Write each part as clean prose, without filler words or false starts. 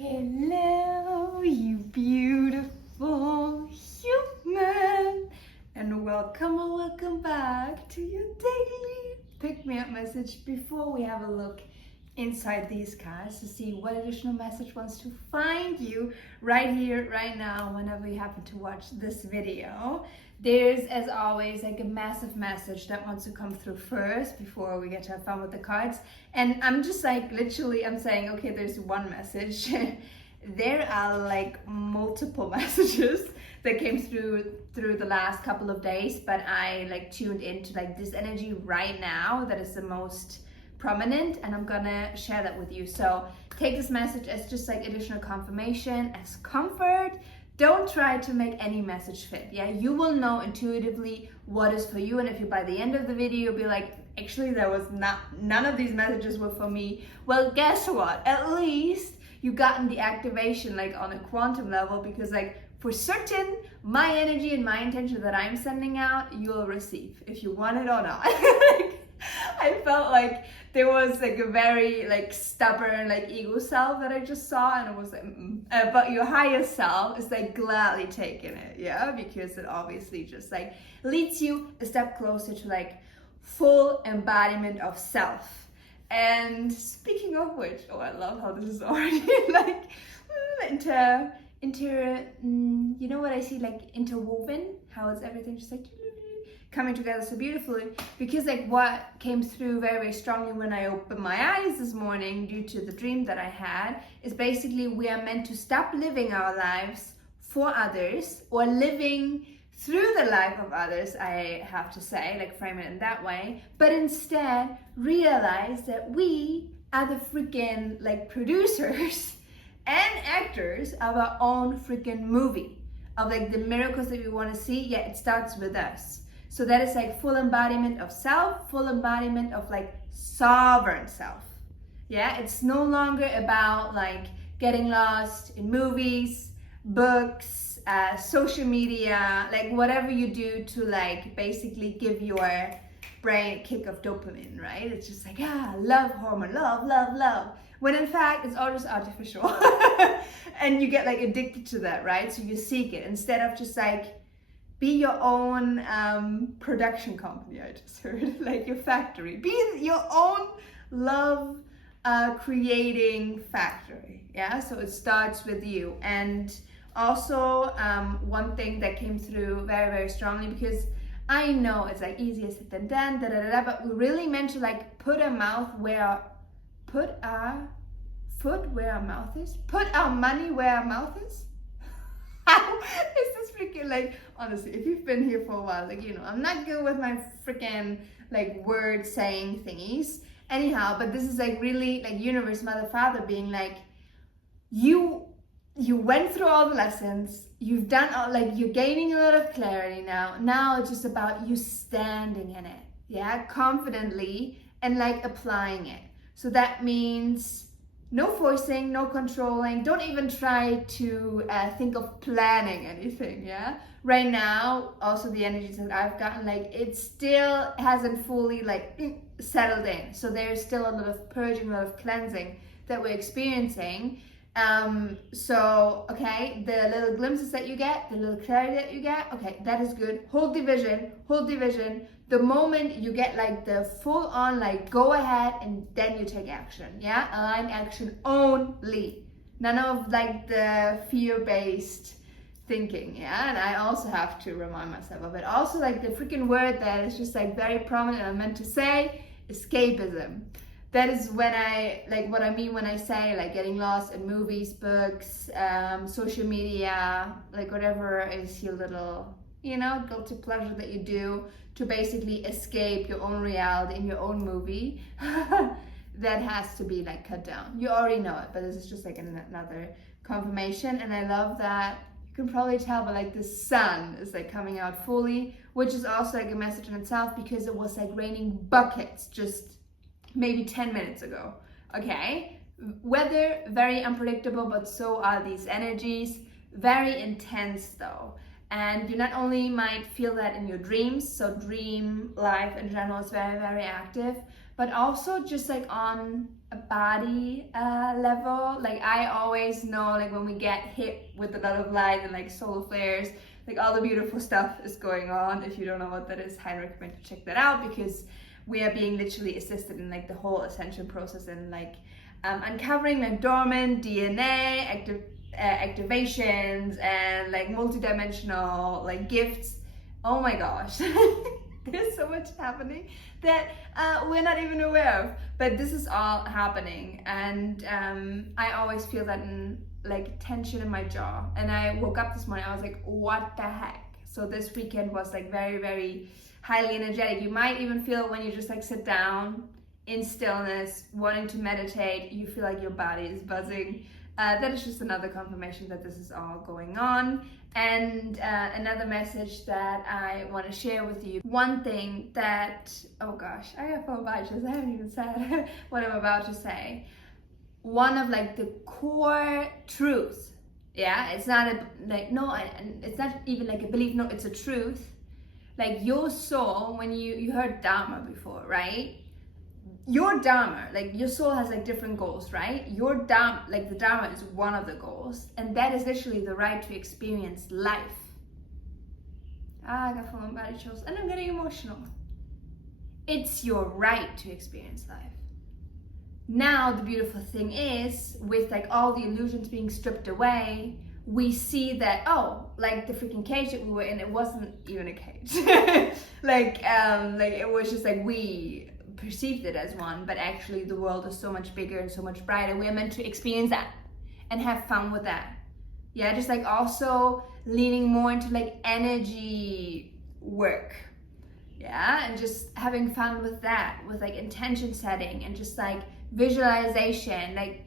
Hello, you beautiful human, and welcome back to your daily pick-me-up message. Before we have a look inside these cards to see what additional message wants to find you right here, right now, whenever you happen to watch this video, there's, as always, like a massive message that wants to come through first before we get to have fun with the cards. And I'm just like, literally, I'm saying, okay, there's one message. There are like multiple messages that came through the last couple of days, but I like tuned into like this energy right now that is the most prominent, and I'm gonna share that with you. So take this message as just like additional confirmation, as comfort. Don't try to make any message fit. Yeah, you will know intuitively what is for you, and if you by the end of the video be like, actually there was none of these messages were for me, well, guess what, at least you gotten the activation like on a quantum level, because like for certain my energy and my intention that I'm sending out, you'll receive if you want it or not. I felt like there was like a very like stubborn like ego self that I just saw, and it was like but your higher self is like gladly taking it, yeah, because it obviously just like leads you a step closer to like full embodiment of self. And speaking of which, oh, I love how this is already like into you know what I see, like interwoven, how is everything just like coming together so beautifully. Because like what came through very, very strongly when I opened my eyes this morning due to the dream that I had is basically we are meant to stop living our lives for others, or living through the life of others, I have to say, like frame it in that way, but instead realize that we are the freaking like producers and actors of our own freaking movie, of like the miracles that we want to see. Yeah, it starts with us. So that is like full embodiment of self, full embodiment of like sovereign self. Yeah, it's no longer about like getting lost in movies, books, social media, like whatever you do to like basically give your brain a kick of dopamine, right? It's just like, love hormone, love. When in fact, it's all just artificial. And you get like addicted to that, right? So you seek it instead of just like, be your own production company, I just heard, like your factory. Be your own love creating factory, yeah? So it starts with you. And also one thing that came through very, very strongly, because I know it's like easier said than done, but we really meant to like put our foot where our mouth is, put our money where our mouth is. How is this freaking like, honestly, if you've been here for a while, like, you know, I'm not good with my freaking like word saying thingies anyhow, but this is like really like universe, mother, father being like, you went through all the lessons, you've done all, like you're gaining a lot of clarity now it's just about you standing in it, yeah, confidently, and like applying it. So that means no forcing, no controlling. Don't even try to think of planning anything, yeah? Right now, also the energies that I've gotten, like it still hasn't fully like settled in. So there's still a lot of purging, a lot of cleansing that we're experiencing. So, okay, the little glimpses that you get, the little clarity that you get, okay, that is good. Hold division. The moment you get like the full on, like go ahead and then you take action, yeah? Align action only. None of like the fear-based thinking, yeah? And I also have to remind myself of it. Also like the freaking word that is just like very prominent and I meant to say, escapism. That is when I, like what I mean when I say like getting lost in movies, books, social media, like whatever is your little, you know, guilty pleasure that you do to basically escape your own reality in your own movie. That has to be like cut down. You already know it, but this is just like another confirmation. And I love that you can probably tell, but like the sun is like coming out fully, which is also like a message in itself, because it was like raining buckets just maybe 10 minutes ago. Okay, weather very unpredictable, but so are these energies. Very intense though, and you not only might feel that in your dreams, so dream life in general is very, very active, but also just like on a body level. Like I always know, like when we get hit with a lot of light and like solar flares, like all the beautiful stuff is going on. If you don't know what that is, highly recommend to check that out, because we are being literally assisted in like the whole ascension process and like uncovering like dormant DNA activations and like multidimensional like gifts. Oh my gosh. There's so much happening that we're not even aware of, but this is all happening. And I always feel that like tension in my jaw, and I woke up this morning, I was like, what the heck? So this weekend was like very, very highly energetic. You might even feel when you just like sit down in stillness, wanting to meditate, you feel like your body is buzzing. That is just another confirmation that this is all going on. And another message that I want to share with you. One thing that, oh gosh, I have phone badges, I haven't even said what I'm about to say. One of like the core truths, yeah, it's not a, like, no, it's not even like a belief, no, it's a truth. Like your soul, when you heard Dharma before, right? Your Dharma, like your soul has like different goals, right? Your Dharma, like the Dharma is one of the goals, and that is literally the right to experience life. I got full body chills and I'm getting emotional. It's your right to experience life. Now the beautiful thing is, with like all the illusions being stripped away, we see that, oh, like the freaking cage that we were in, it wasn't even a cage. like it was just like we perceived it as one, but actually the world is so much bigger and so much brighter. We're meant to experience that and have fun with that. Yeah, just like also leaning more into like energy work. Yeah, and just having fun with that, with like intention setting and just like visualization. Like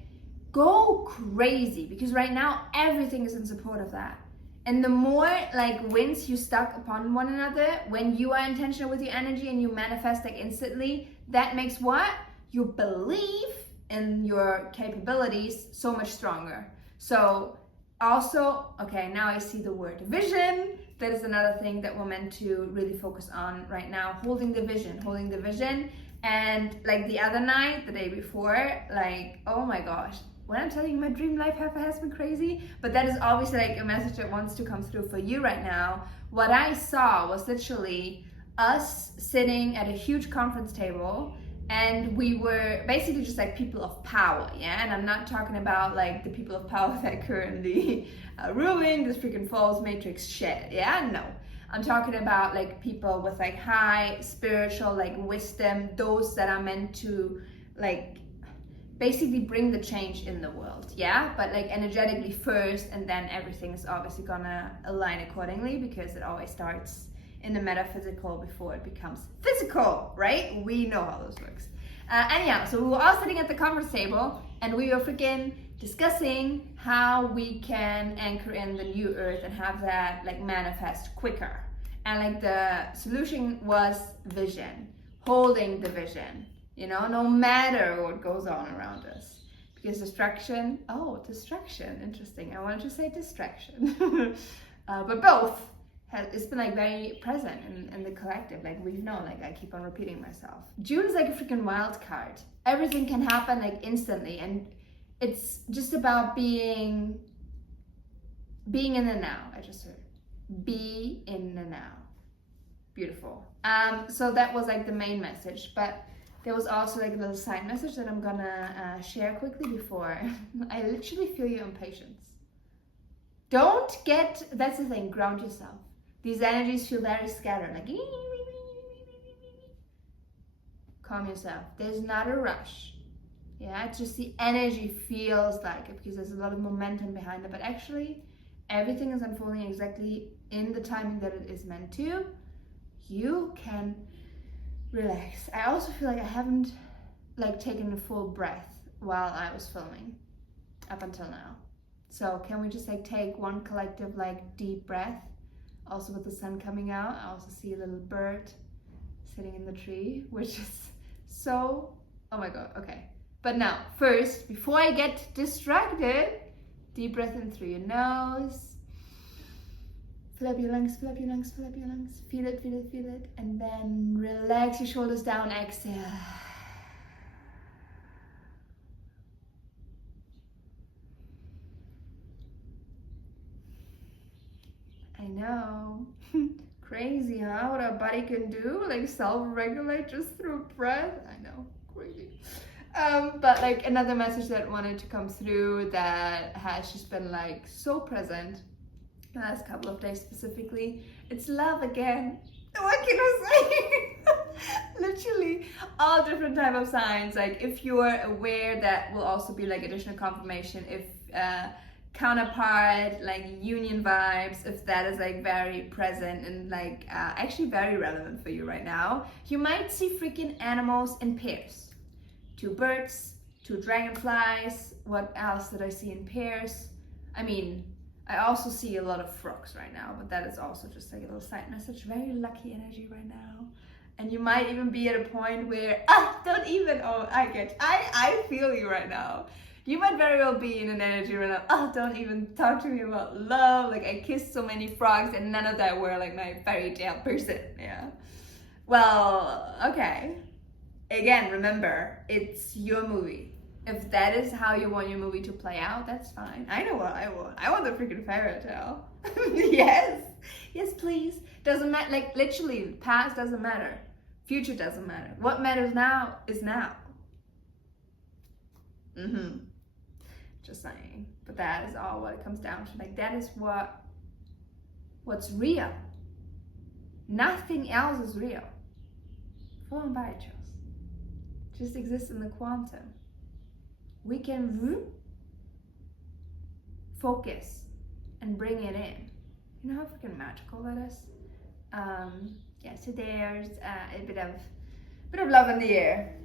go crazy, because right now everything is in support of that. And the more like winds you stuck upon one another, when you are intentional with your energy and you manifest like instantly, that makes what? Your belief in your capabilities so much stronger. So also, okay, now I see the word vision. That is another thing that we're meant to really focus on right now. Holding the vision. And like the other night, the day before, like, oh my gosh, when I'm telling you my dream life has been crazy, but that is obviously like a message that wants to come through for you right now. What I saw was literally us sitting at a huge conference table, and we were basically just like people of power, yeah? And I'm not talking about like the people of power that currently ruling this freaking false matrix shit, yeah? No. I'm talking about like people with like high spiritual like wisdom, those that are meant to like basically bring the change in the world, yeah? But like energetically first, and then everything is obviously gonna align accordingly, because it always starts in the metaphysical before it becomes physical, right? We know how this works. Anyhow, so we were all sitting at the conference table and we were freaking discussing how we can anchor in the new earth and have that like manifest quicker. And like the solution was vision, holding the vision, you know, no matter what goes on around us. Because distraction, interesting. I wanted to say distraction, but both. It's been like very present in the collective. Like we know, like I keep on repeating myself. June is like a freaking wild card. Everything can happen like instantly, and it's just about being in the now. I just heard be in the now. Beautiful. So that was like the main message, but there was also like a little side message that I'm gonna share quickly before I literally feel your impatience. That's the thing, ground yourself. These energies feel very scattered, like calm yourself. There's not a rush. Yeah, it's just the energy feels like it because there's a lot of momentum behind it, but actually everything is unfolding exactly in the timing that it is meant to. You can relax. I also feel like I haven't like taken a full breath while I was filming up until now. So can we just like take one collective like deep breath? Also with the sun coming out, I also see a little bird sitting in the tree, which is so, oh my god, okay. But now, first, before I get distracted, deep breath in through your nose. Fill up your lungs, fill up your lungs, fill up your lungs. Feel it, feel it, feel it. And then relax your shoulders down, exhale. know. Crazy, huh? What our body can do, like self-regulate just through breath. I know, crazy. But like another message that wanted to come through that has just been like so present the last couple of days specifically. It's love again. What can I say? Literally all different type of signs. Like if you're aware, that will also be like additional confirmation. If counterpart, like union vibes, if that is like very present and like actually very relevant for you right now, you might see freaking animals in pairs. 2 birds, 2 dragonflies. What else did I see in pairs? I mean, I also see a lot of frogs right now, but that is also just like a little side message. Very lucky energy right now. And you might even be at a point where, don't even, I feel you right now. You might very well be in an energy right now, don't even talk to me about love. Like I kissed so many frogs and none of that were like my fairy tale person, yeah. Well, okay. Again, remember, it's your movie. If that is how you want your movie to play out, that's fine. I know what I want. I want the freaking fairy tale. Yes. Yes, please. Doesn't matter. Like literally, past doesn't matter. Future doesn't matter. What matters now is now. Just saying. But that is all what it comes down to. Like that is what's real. Nothing else is real. Full and by just exists in the quantum. We can focus and bring it in. You know how freaking magical that is? Yeah, so there's a bit of love in the air.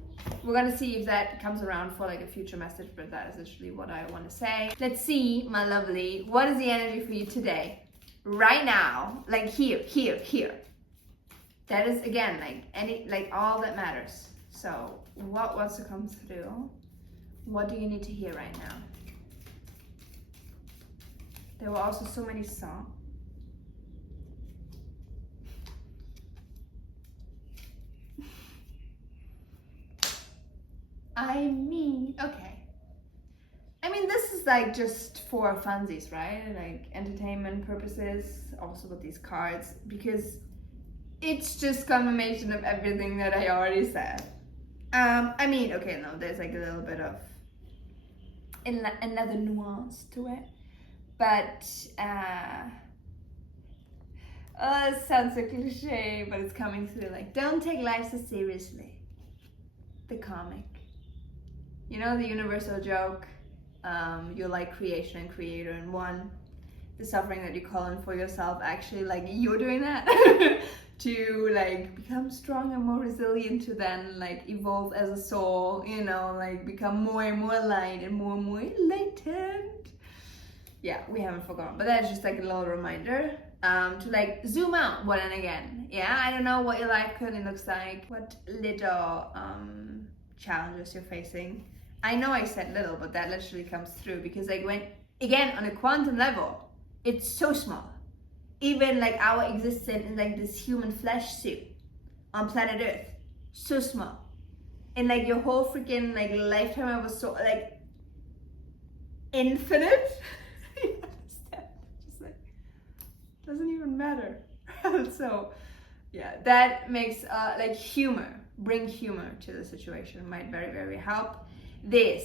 We're gonna see if that comes around for like a future message, but that is literally what I want to say. Let's see, my lovely, what is the energy for you today? Right now, like here. That is again like all that matters. So what wants to come through? What do you need to hear right now? There were also so many songs. Okay. I mean, this is like just for funsies, right? Like entertainment purposes, also with these cards, because it's just confirmation of everything that I already said. I mean, okay, no, there's like a little bit of another nuance to it, but it sounds so cliche, but it's coming through. Like, don't take life so seriously. The comic, you know, the universal joke. You're like creation and creator in one. The suffering that you call in for yourself, actually, like you're doing that. To like become strong and more resilient, to then like evolve as a soul, you know, like become more and more light and more enlightened. Yeah, we haven't forgotten, but that's just like a little reminder to like zoom out one and again. Yeah, I don't know what your life currently looks like, what little challenges you're facing. I know I said little, but that literally comes through because like when, again, on a quantum level, it's so small. Even like our existence in like this human flesh suit on planet Earth, so small. And like your whole freaking like lifetime, I was so like infinite. You understand? Just like doesn't even matter. So yeah, that makes like bring humor to the situation might very help. The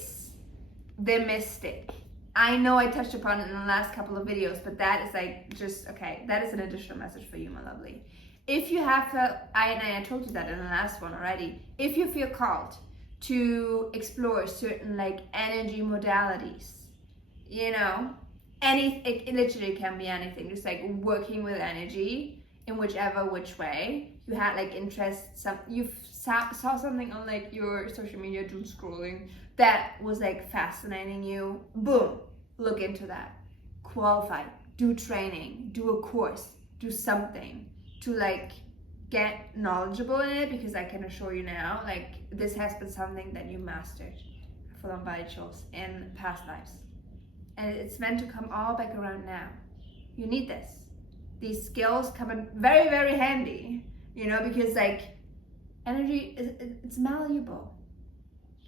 mystic. I know I touched upon it in the last couple of videos, but that is like just, okay, that is an additional message for you, my lovely. If you have felt, I told you that in the last one already, if you feel called to explore certain like energy modalities, you know, it literally can be anything, just like working with energy in which way you had like interest, you saw something on like your social media, doom scrolling, that was like fascinating you, boom, look into that, qualify, do training, do a course, do something to like get knowledgeable in it, because I can assure you now, like this has been something that you mastered for the body chills in past lives, and it's meant to come all back around now. You need this. These skills come in very handy, you know, because like energy it's malleable.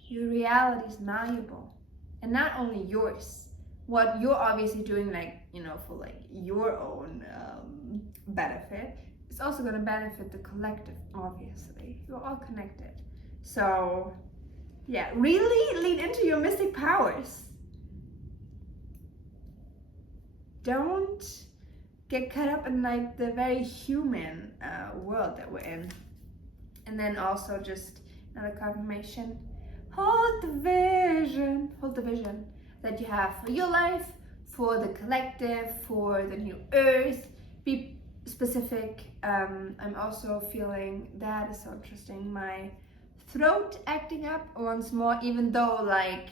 Your reality is malleable, and not only yours, what you're obviously doing, like, you know, for like your own benefit, it's also going to benefit the collective. Obviously, you're all connected. So yeah, really lean into your mystic powers. Don't get caught up in like the very human world that we're in. And then also just another confirmation, hold the vision that you have for your life, for the collective, for the new earth. Be specific. I'm also feeling, that is so interesting, my throat acting up once more, even though like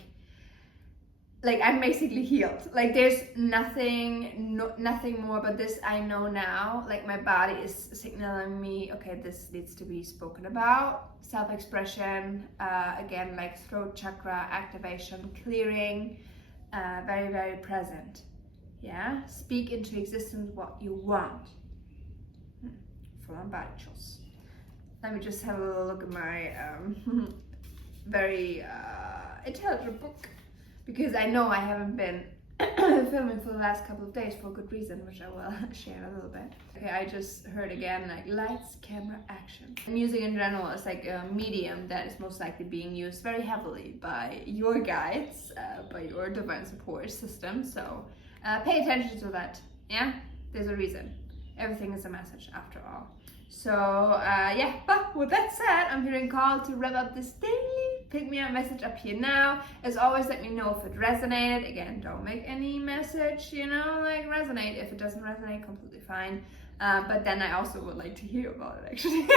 I'm basically healed. Like there's nothing more, but this I know now. Like my body is signaling me, okay, this needs to be spoken about. Self-expression, again, like throat chakra activation, clearing, very, very present. Yeah, speak into existence what you want. Full on body chills. Let me just have a little look at my very intelligent book, because I know I haven't been filming for the last couple of days for a good reason, which I will share in a little bit. Okay, I just heard again, like, lights, camera, action. Music in general is like a medium that is most likely being used very heavily by your guides, by your divine support system. So pay attention to that. Yeah, there's a reason. Everything is a message after all. So yeah, but with that said, I'm feeling called to wrap up this daily pick me up message up here now. As always, let me know if it resonated. Again, don't make any message, you know, like resonate. If it doesn't resonate, completely fine. But then I also would like to hear about it, actually.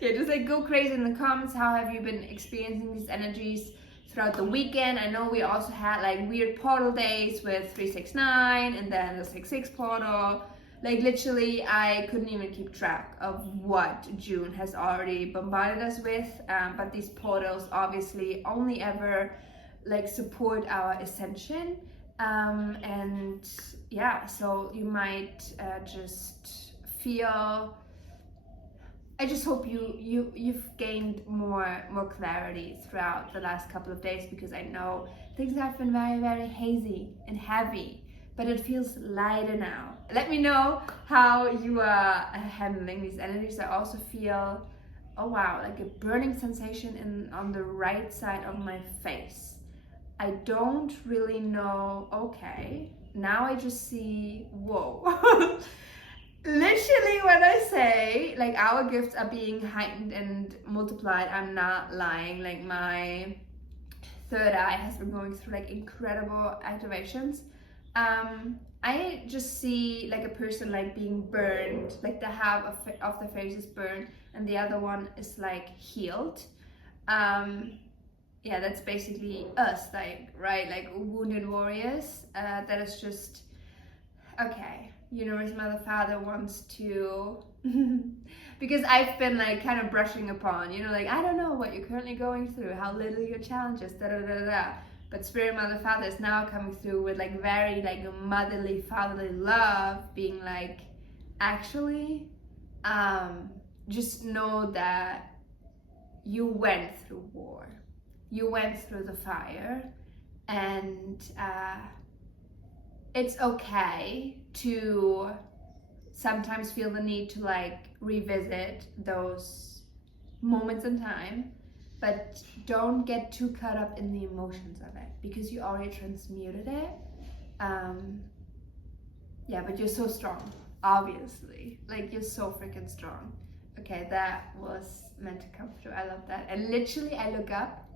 Yeah, just like go crazy in the comments. How have you been experiencing these energies throughout the weekend? I know we also had like weird portal days with 369 and then the 66 portal. Like literally, I couldn't even keep track of what June has already bombarded us with. But these portals obviously only ever like support our ascension. And yeah, so you might just feel. I just hope you've gained more clarity throughout the last couple of days, because I know things have been very, very hazy and heavy. But it feels lighter now. Let me know how you are handling these energies. I also feel, oh wow, like a burning sensation on the right side of my face. I don't really know, okay, now I just see, whoa. Literally when I say, like, our gifts are being heightened and multiplied, I'm not lying. Like my third eye has been going through like incredible activations. I just see like a person like being burned, like the half of the face is burned and the other one is like healed. Yeah, that's basically us, like, right, like wounded warriors. That is just, okay, universe, mother, father wants to because I've been like kind of brushing upon, you know, like, I don't know what you're currently going through, how little your challenges, da da da da. But Spirit Mother Father is now coming through with like very like motherly, fatherly love, being like, actually, just know that you went through war, you went through the fire, and it's okay to sometimes feel the need to like revisit those moments in time. But don't get too caught up in the emotions of it, because you already transmuted it. Yeah, but you're so strong, obviously. Like, you're so freaking strong. Okay, that was meant to come through. I love that. And literally, I look up,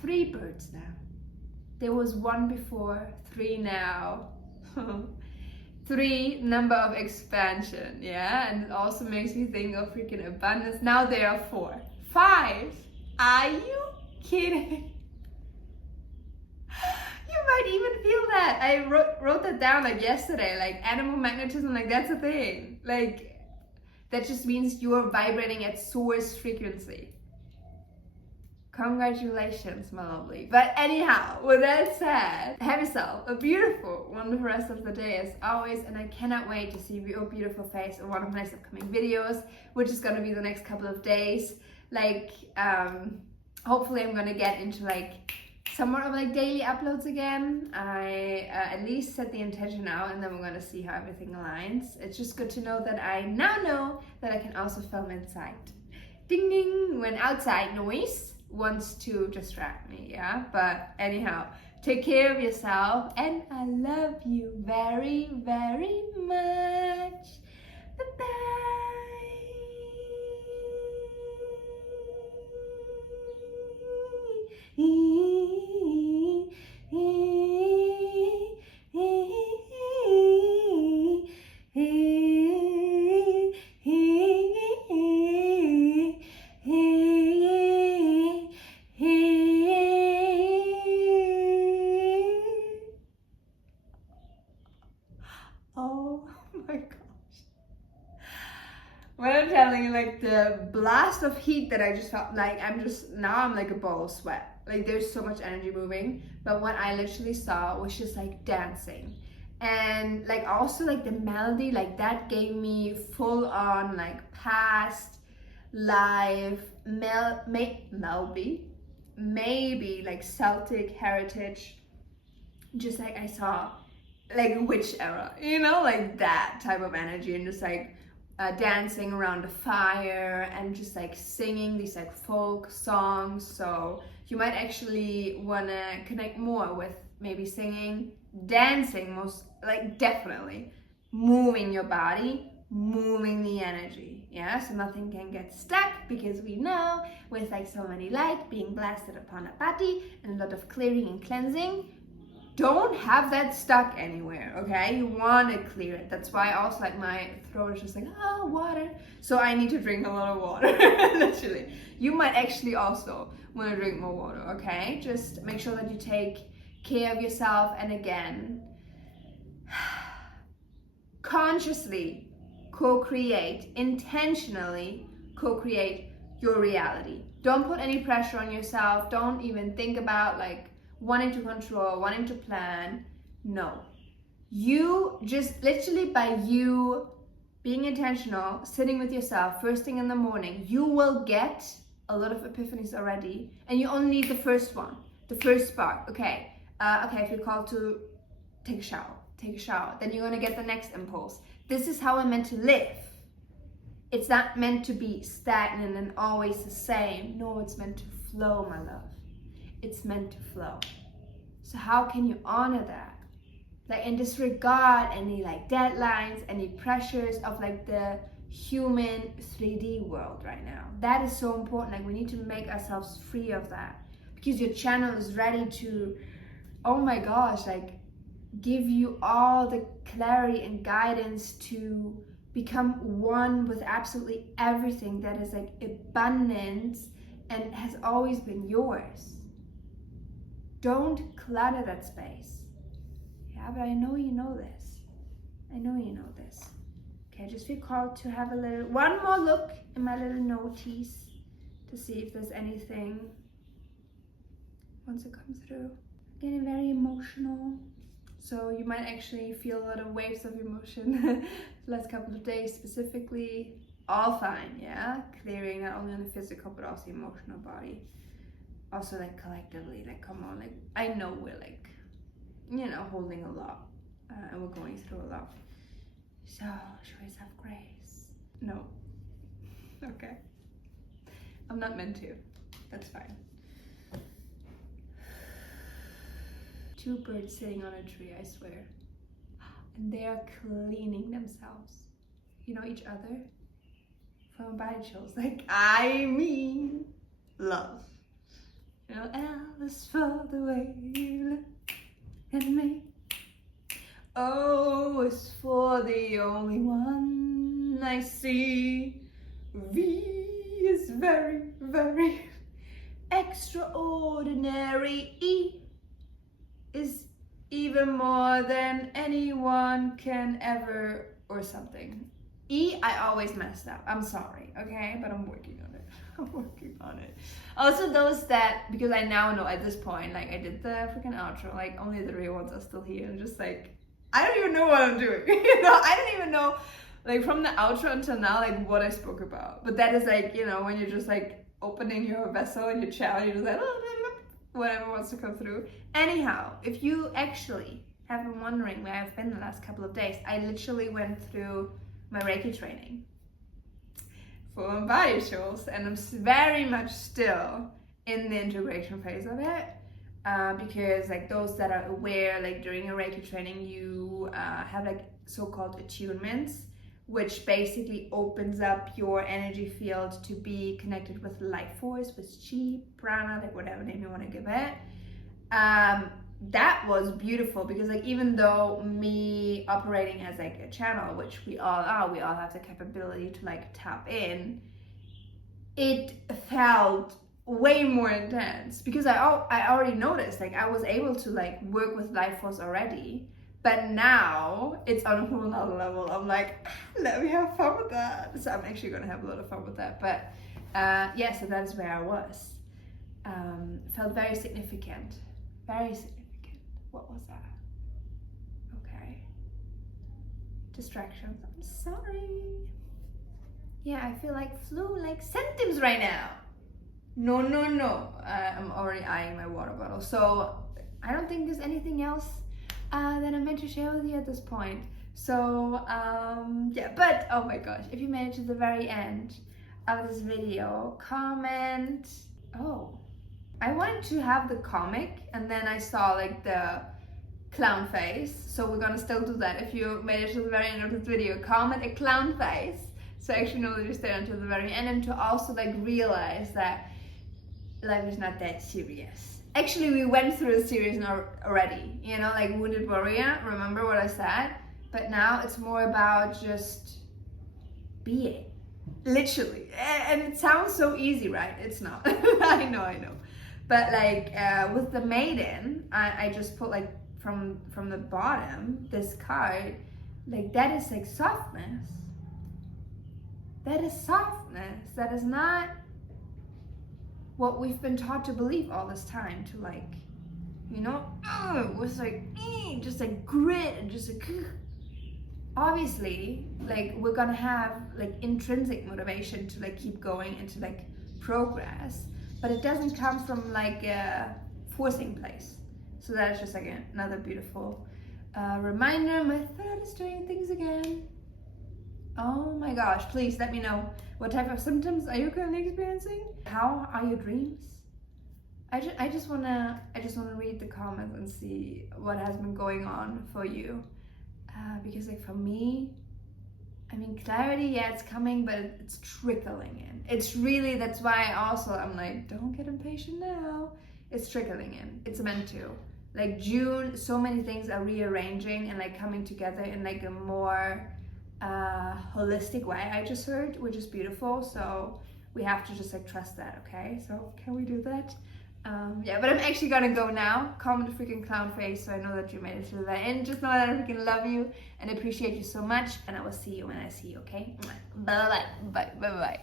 3 birds now. There was 1 before, 3 now. 3, number of expansion, yeah? And it also makes me think of freaking abundance. Now there are 4. 5? Are you kidding? You might even feel that. I wrote that down like yesterday, like animal magnetism, like that's a thing. Like that just means you're vibrating at source frequency. Congratulations, my lovely. But anyhow, with that said, have yourself a beautiful, wonderful rest of the day as always, and I cannot wait to see your beautiful face in one of my next upcoming videos, which is gonna be the next couple of days. Like, hopefully I'm gonna get into like some more of like daily uploads again. I at least set the intention out, and then we're gonna see how everything aligns. It's just good to know that I now know that I can also film inside. Ding ding, when outside noise wants to distract me, yeah? But anyhow, take care of yourself, and I love you very, very much. Bye-bye. Oh my gosh. When I'm telling you, like, the blast of heat that I just felt, like, I'm like a ball of sweat. Like, there's so much energy moving. But what I literally saw was just like dancing. And like also like the melody, like that gave me full on like past life, maybe like Celtic heritage. Just like I saw like witch era, you know, like that type of energy, and just like dancing around a fire and just like singing these like folk songs. So you might actually want to connect more with maybe singing, dancing, most like definitely moving your body, moving the energy, yeah, so nothing can get stuck, because we know with like so many light being blasted upon a body and a lot of clearing and cleansing, don't have that stuck anywhere, okay? You want to clear it. That's why also like my throat is just like, oh, water. So I need to drink a lot of water, literally. You might actually also want to drink more water, okay? Just make sure that you take care of yourself, and again, consciously co-create, intentionally co-create your reality. Don't put any pressure on yourself. Don't even think about like wanting to control, wanting to plan. No. You just literally, by you being intentional, sitting with yourself first thing in the morning, you will get a lot of epiphanies already, and you only need the first one, the first spark. Okay, if you're called to take a shower, then you're gonna get the next impulse. This is how I'm meant to live. It's not meant to be stagnant and always the same. No, it's meant to flow, my love. It's meant to flow. So how can you honor that? Like, and disregard any like deadlines, any pressures of like the human 3D world right now. That is so important. Like, we need to make ourselves free of that, because your channel is ready to, oh my gosh, like give you all the clarity and guidance to become one with absolutely everything that is like abundance and has always been yours. Don't clutter that space. Yeah, but I know you know this. I know you know this. Okay, just feel called to have one more look in my little notice to see if there's anything once it comes through. Getting very emotional. So you might actually feel a lot of waves of emotion the last couple of days specifically. All fine, yeah? Clearing not only on the physical but also the emotional body. Also like collectively, like come on, like I know we're like, you know, holding a lot and we're going through a lot. So show yourself grace. No. Okay. I'm not meant to. That's fine. 2 birds sitting on a tree, I swear. And they are cleaning themselves. You know each other? From body chills. Like, I mean, love. You know, L is for the way you look at me. O is for the only one I see. V is very, very extraordinary. E is even more than anyone can ever, or something. E, I always messed up. I'm sorry, okay? But I'm working on it. I'm working on it. Also, those that, because I now know at this point, like I did the freaking outro, like only the real ones are still here. And just like, I don't even know what I'm doing. You know, I don't even know, like from the outro until now, like what I spoke about. But that is like, you know, when you're just like opening your vessel and your channel, you're just like, oh, whatever wants to come through. Anyhow, if you actually have been wondering where I've been the last couple of days, I literally went through my Reiki training, full body tools, and I'm very much still in the integration phase of it. Because like those that are aware, like during a Reiki training, you have like so-called attunements, which basically opens up your energy field to be connected with life force, with chi, prana, like whatever name you want to give it. That was beautiful because like even though me operating as like a channel, which we all are, we all have the capability to like tap in, it felt way more intense because I already noticed like I was able to like work with life force already, but now it's on a whole nother level. I'm like, let me have fun with that. So I'm actually gonna have a lot of fun with that. But yeah, so that's where I was. Felt very significant. Very significant. What was that? Okay. Distractions. I'm sorry. Yeah, I feel like flu-like symptoms right now. No. I'm already eyeing my water bottle. So I don't think there's anything else that I'm meant to share with you at this point. So yeah, but oh my gosh, if you made it to the very end of this video, comment. Oh, I wanted to have the comic and then I saw like the clown face. So we're gonna still do that. If you made it to the very end of this video, comment a clown face. So I actually know that you stayed until the very end, and to also like realize that life is not that serious. Actually, we went through the series already, you know, like Wounded Warrior, remember what I said? But now it's more about just being, literally. And it sounds so easy, right? It's not. I know. But like with the Maiden, I just put like from the bottom, this card, like that is like softness. That is softness. That is not what we've been taught to believe all this time, to like, you know, was like just like grit and just like obviously like we're gonna have like intrinsic motivation to like keep going and to like progress, but it doesn't come from like a forcing place. So that is just like another beautiful reminder. My throat is doing things again. Oh my gosh, please let me know what type of symptoms are you currently experiencing? How are your dreams? I just wanna read the comments and see what has been going on for you. Because like for me, I mean, clarity, yeah, it's coming, but it's trickling in. It's really, that's why also I'm like, don't get impatient now. It's trickling in. It's meant to. Like June, so many things are rearranging and like coming together in like a more holistic way, I just heard, which is beautiful. So we have to just like trust that, okay? So can we do that? Yeah, but I'm actually gonna go now. Comment the freaking clown face so I know that you made it to the end. Just know that I freaking love you and appreciate you so much, and I will see you when I see you, okay? Bye.